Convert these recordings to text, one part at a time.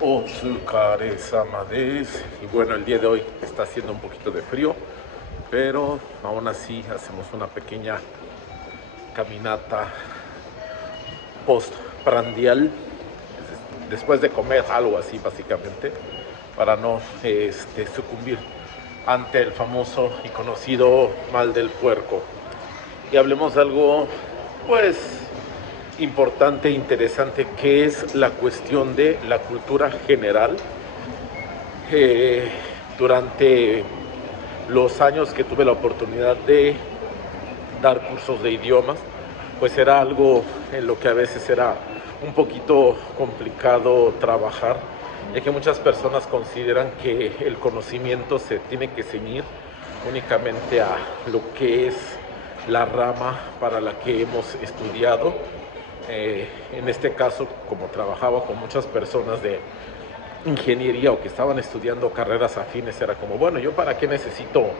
Otsukare-sama desu. Y bueno, el día de hoy está haciendo un poquito de frío, pero aún así hacemos una pequeña caminata postprandial, después de comer algo así básicamente, para no sucumbir ante el famoso y conocido mal del puerco. Y hablemos de algo pues importante e interesante, que es la cuestión de la cultura general. Durante los años que tuve la oportunidad de dar cursos de idiomas, pues era algo en lo que a veces era un poquito complicado trabajar, ya que muchas personas consideran que el conocimiento se tiene que ceñir únicamente a lo que es la rama para la que hemos estudiado. En este caso, como trabajaba con muchas personas de ingeniería o que estaban estudiando carreras afines, era como, bueno, ¿yo para qué necesito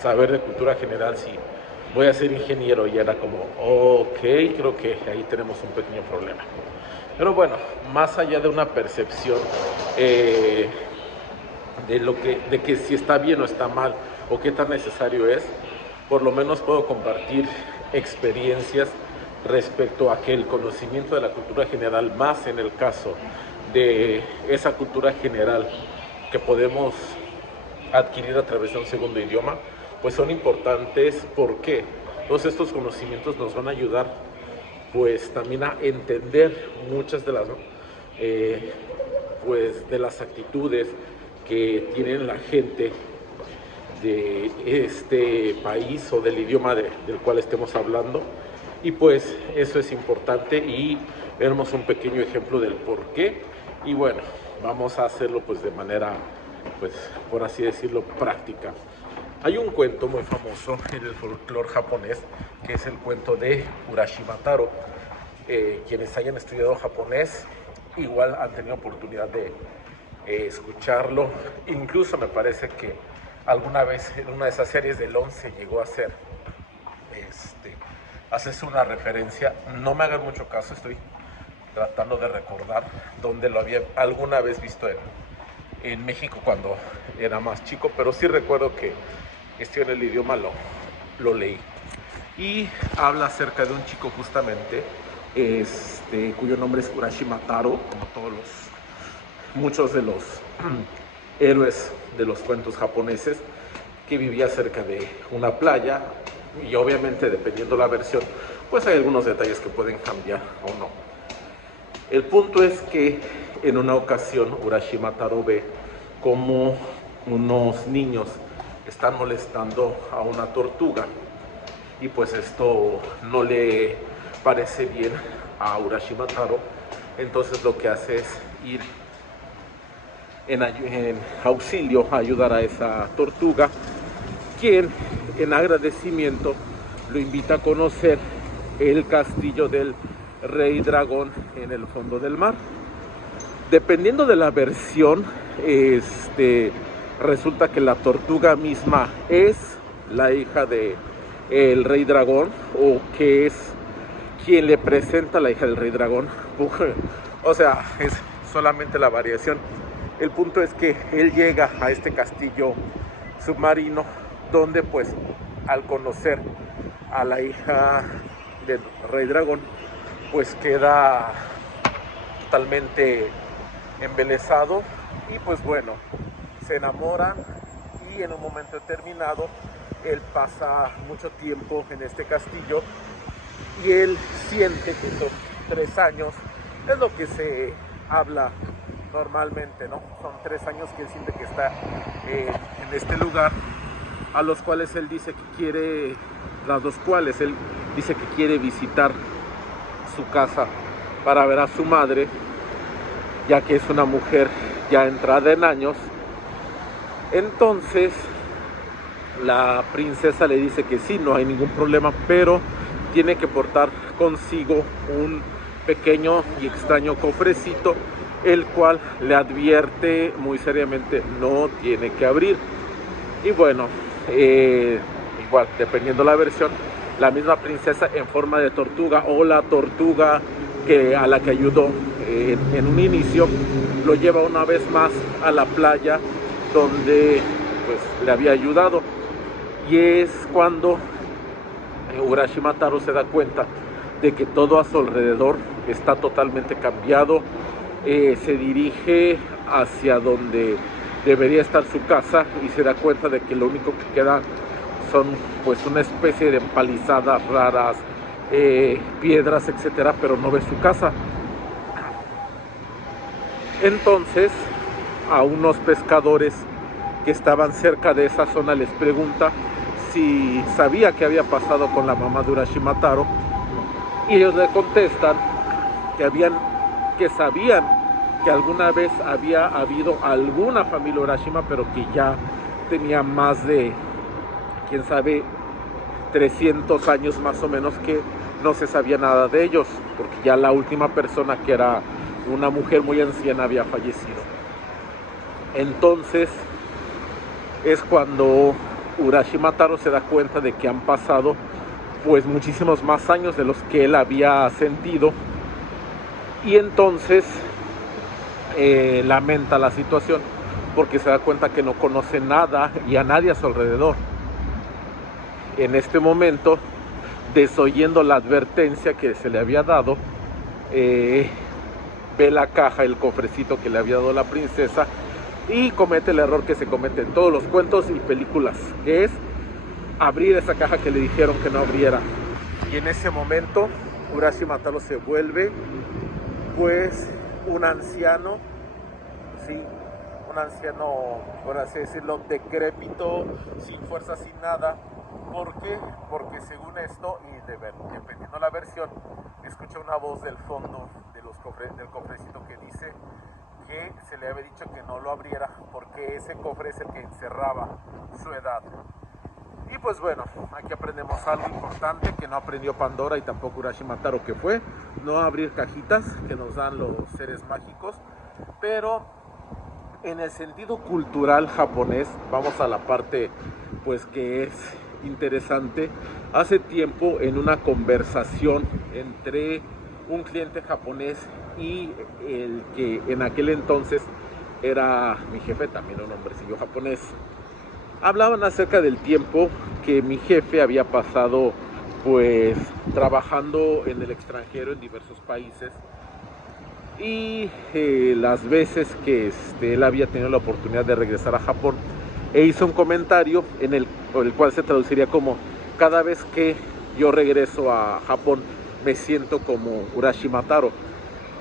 saber de cultura general si voy a ser ingeniero? Y era como, ok, creo que ahí tenemos un pequeño problema. Pero bueno, más allá de una percepción de que si está bien o está mal o qué tan necesario es, por lo menos puedo compartir experiencias respecto a que el conocimiento de la cultura general, más en el caso de esa cultura general que podemos adquirir a través de un segundo idioma, pues son importantes. Porque todos estos conocimientos nos van a ayudar pues también a entender muchas de las pues de las actitudes que tienen la gente de este país o del idioma del cual estemos hablando. Y pues eso es importante y vemos un pequeño ejemplo del por qué. Y bueno, vamos a hacerlo pues de manera, pues por así decirlo, práctica. Hay un cuento muy famoso en el folclore japonés, que es el cuento de Urashima Taro. Quienes hayan estudiado japonés igual han tenido oportunidad de escucharlo. Incluso me parece que alguna vez en una de esas series del 11 llegó a ser haces una referencia. No me hagan mucho caso, estoy tratando de recordar dónde lo había alguna vez visto en México cuando era más chico, pero sí recuerdo que en el idioma lo leí. Y habla acerca de un chico justamente, cuyo nombre es Urashima Taro, como muchos de los héroes de los cuentos japoneses, que vivía cerca de una playa. Y obviamente, dependiendo la versión, pues hay algunos detalles que pueden cambiar o no. El punto es que en una ocasión Urashima Taro ve como unos niños están molestando a una tortuga, y pues esto no le parece bien a Urashima Taro. Entonces lo que hace es ir en auxilio a ayudar a esa tortuga, quien en agradecimiento lo invita a conocer el castillo del Rey Dragón en el fondo del mar. Dependiendo de la versión, resulta que la tortuga misma es la hija de el Rey Dragón, o que es quien le presenta a la hija del Rey Dragón. O sea, es solamente la variación. El punto es que él llega a este castillo submarino, donde pues al conocer a la hija del Rey Dragón, pues queda totalmente embelesado. Y pues bueno, se enamoran, y en un momento determinado él pasa mucho tiempo en este castillo, y él siente que esos 3 años es lo que se habla normalmente, ¿no? Son 3 años que él siente que está en este lugar, a los cuales él dice que quiere, él dice que quiere visitar su casa para ver a su madre, ya que es una mujer ya entrada en años. Entonces la princesa le dice que sí, no hay ningún problema, pero tiene que portar consigo un pequeño y extraño cofrecito, el cual le advierte muy seriamente no tiene que abrir. Y bueno, igual, dependiendo la versión, la misma princesa en forma de tortuga, o la tortuga a la que ayudó en un inicio, lo lleva una vez más a la playa donde pues le había ayudado, y es cuando Urashima Taro se da cuenta de que todo a su alrededor está totalmente cambiado. Se dirige hacia donde debería estar su casa y se da cuenta de que lo único que queda son pues una especie de empalizadas raras, piedras, etcétera, pero no ve su casa. Entonces a unos pescadores que estaban cerca de esa zona les pregunta si sabía qué había pasado con la mamá de Urashima Taro, y ellos le contestan que sabían que alguna vez había habido alguna familia Urashima, pero que ya tenía más de, quién sabe, 300 años más o menos, que no se sabía nada de ellos, porque ya la última persona, que era una mujer muy anciana, había fallecido. Entonces es cuando Urashima Taro se da cuenta de que han pasado pues muchísimos más años de los que él había sentido, y entonces lamenta la situación porque se da cuenta que no conoce nada y a nadie a su alrededor. En este momento, desoyendo la advertencia que se le había dado, ve la caja, el cofrecito que le había dado la princesa, y comete el error que se comete en todos los cuentos y películas, que es abrir esa caja que le dijeron que no abriera. Y en ese momento Urashima Taro se vuelve pues un anciano, sí, un anciano, por así decirlo, decrépito, sin fuerza, sin nada. ¿Por qué? Porque según esto, y dependiendo la versión, escucha una voz del fondo del cofrecito que dice que se le había dicho que no lo abriera porque ese cofre es el que encerraba su edad. Y pues bueno, aquí aprendemos algo importante que no aprendió Pandora y tampoco Urashima Taro, que fue no abrir cajitas que nos dan los seres mágicos. Pero en el sentido cultural japonés, vamos a la parte pues que es interesante. Hace tiempo, en una conversación entre un cliente japonés y el que en aquel entonces era mi jefe, también un hombrecillo japonés, hablaban acerca del tiempo que mi jefe había pasado pues trabajando en el extranjero en diversos países, y las veces que él había tenido la oportunidad de regresar a Japón, e hizo un comentario en el cual se traduciría como: cada vez que yo regreso a Japón me siento como Urashima Taro.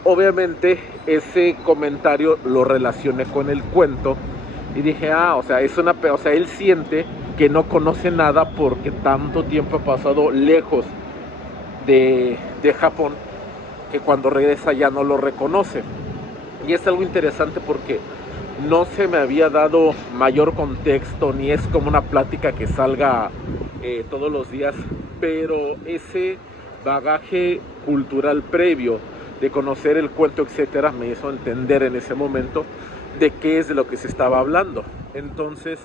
Obviamente ese comentario lo relacioné con el cuento y dije, o sea, él siente que no conoce nada porque tanto tiempo ha pasado lejos de Japón, que cuando regresa ya no lo reconoce. Y es algo interesante porque no se me había dado mayor contexto, ni es como una plática que salga todos los días, pero ese bagaje cultural previo de conocer el cuento, etcétera, me hizo entender en ese momento de qué es de lo que se estaba hablando. Entonces,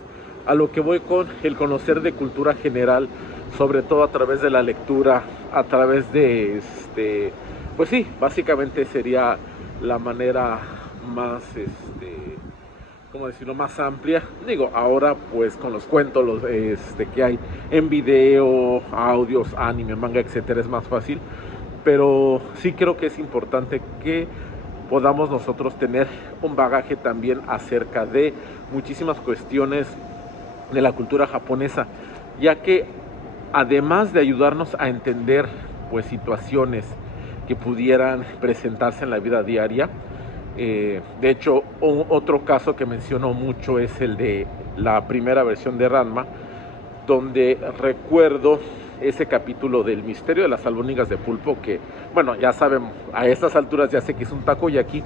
a lo que voy con el conocer de cultura general, sobre todo a través de la lectura, a través de pues sí, básicamente sería la manera más ¿cómo decirlo?, más amplia. Digo, ahora pues con los cuentos que hay en video, audios, anime, manga, etcétera, es más fácil, pero sí creo que es importante que podamos nosotros tener un bagaje también acerca de muchísimas cuestiones de la cultura japonesa, ya que además de ayudarnos a entender pues situaciones que pudieran presentarse en la vida diaria, de hecho otro caso que menciono mucho es el de la primera versión de Ranma, donde recuerdo ese capítulo del misterio de las albóndigas de pulpo, que bueno, ya saben, a estas alturas ya sé que es un takoyaki,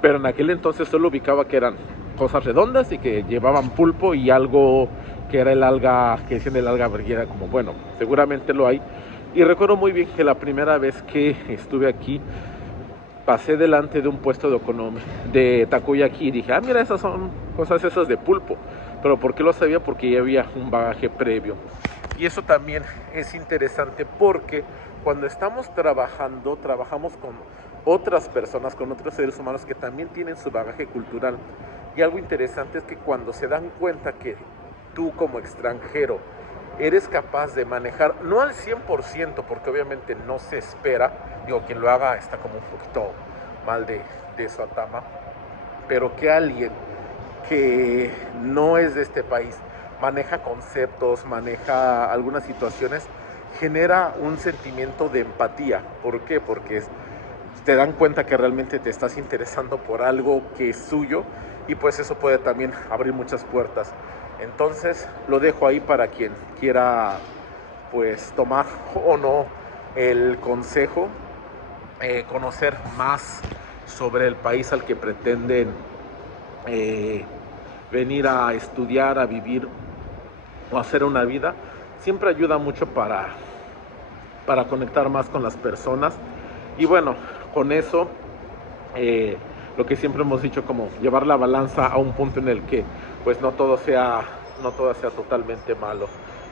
pero en aquel entonces solo ubicaba que eran cosas redondas y que llevaban pulpo y algo que era el alga, que decían el alga verguera, como bueno, seguramente lo hay. Y recuerdo muy bien que la primera vez que estuve aquí pasé delante de un puesto de takoyaki y dije, mira, esas son cosas esas de pulpo. Pero ¿por qué lo sabía? Porque ya había un bagaje previo. Y eso también es interesante porque cuando estamos trabajamos con otras personas, con otros seres humanos que también tienen su bagaje cultural. Y algo interesante es que cuando se dan cuenta que tú como extranjero eres capaz de manejar, no al 100%, porque obviamente no se espera, digo, quien lo haga está como un poquito mal de su atama, pero que alguien que no es de este país maneja conceptos, maneja algunas situaciones, genera un sentimiento de empatía. ¿Por qué? Porque te dan cuenta que realmente te estás interesando por algo que es suyo y pues eso puede también abrir muchas puertas. Entonces lo dejo ahí para quien quiera pues tomar o no el consejo, conocer más sobre el país al que pretenden eh, venir a estudiar, a vivir o hacer una vida. Siempre ayuda mucho para conectar más con las personas. Y bueno, con eso, lo que siempre hemos dicho, como llevar la balanza a un punto en el que pues no todo sea totalmente malo.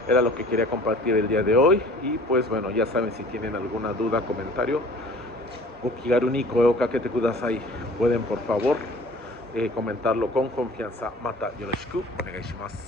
Era lo que quería compartir el día de hoy. Y pues bueno, ya saben, si tienen alguna duda, comentario, Okigaruni Koeoka que te kudasai, pueden por favor comentarlo con confianza. Mata yoroshiku onegai shimasu.